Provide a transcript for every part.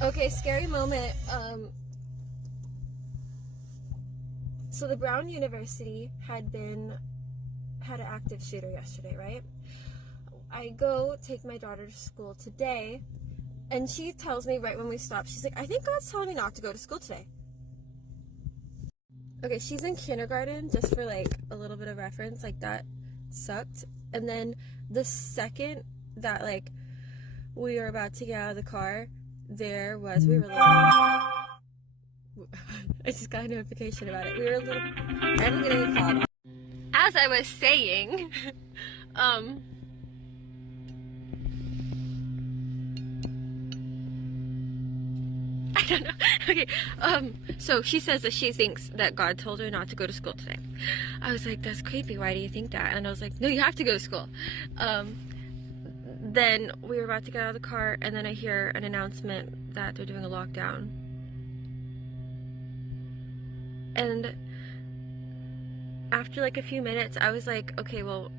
Okay, scary moment. So the Brown University had an active shooter yesterday, right? I go take my daughter to school today, and she tells me right when we stop, she's like, I think God's telling me not to go to school today. Okay, she's in kindergarten, just for like a little bit of reference, like that sucked. And then the second that like we were about to get out of the car, we were like, I just got a notification about it. We were a little, I'm getting a call. As I was saying, I don't know. Okay, so she says that she thinks that God told her not to go to school today. I was like, that's creepy. Why do you think that? And I was like, no, you have to go to school. Then we were about to get out of the car, and then I hear an announcement that they're doing a lockdown. And after like a few minutes, I was like, okay, well,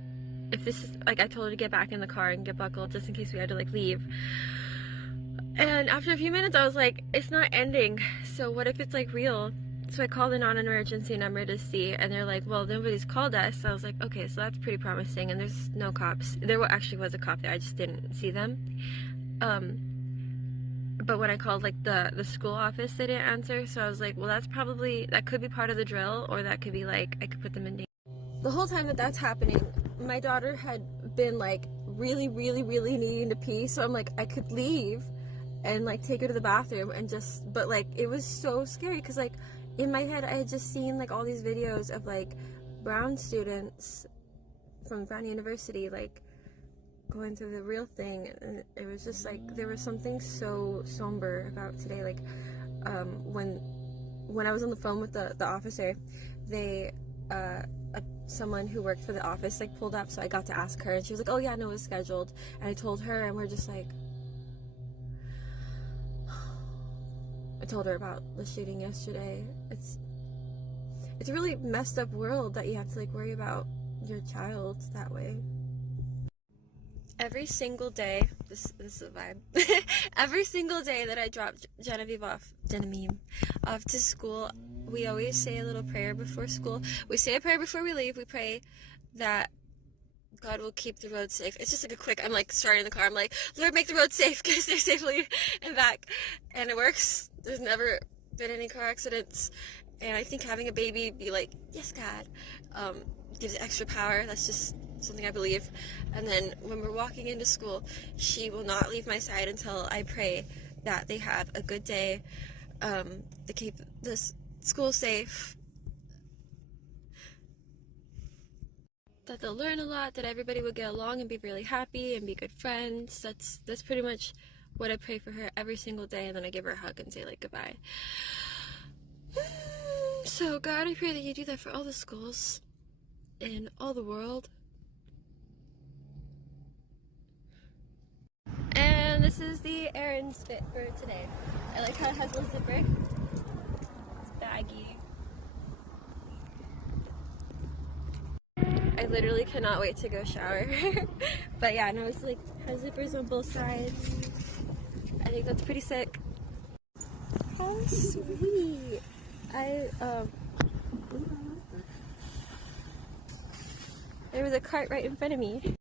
if this is, like, I told her to get back in the car and get buckled just in case we had to like leave. And after a few minutes, I was like, it's not ending, so what if it's like real? So I called the non-emergency number to see, and they're like, well, nobody's called us. So I was like, okay, so that's pretty promising. And there's no cops. There actually was a cop there, I just didn't see them. But when I called like the school office, they didn't answer. So I was like, well, that could be part of the drill, or that could be like, I could put them in danger. The whole time that that's happening, my daughter had been like really, really, really needing to pee. So I'm like, I could leave and like take her to the bathroom and but like it was so scary because like in my head I had just seen like all these videos of like Brown students from Brown University like going through the real thing, and it was just like there was something so somber about today. Like when I was on the phone with the officer, someone who worked for the office like pulled up, so I got to ask her, and she was like, oh yeah, no, it was scheduled. And I told her, and we're just like, I told her about the shooting yesterday. It's a really messed up world that you have to like worry about your child that way. Every single day, this is a vibe. Every single day that I drop Genevieve off to school, we always say a little prayer before school. We say a prayer before we leave. We pray that God will keep the road safe. It's just like a quick, I'm like starting the car, I'm like, Lord, make the road safe, get us there safely and back. And it works. There's never been any car accidents. And I think having a baby, be like, yes, God, gives it extra power. That's just something I believe. And then when we're walking into school, she will not leave my side until I pray that they have a good day, to keep this school safe, that they'll learn a lot, that everybody will get along and be really happy and be good friends. That's pretty much what I pray for her every single day, and then I give her a hug and say like goodbye. So God, I pray that you do that for all the schools in all the world. And this is the errands fit for today. I like how it has a zipper. It's baggy. I literally cannot wait to go shower. But yeah, no, it's like has zippers on both sides. I think that's pretty sick. How sweet. There was a cart right in front of me.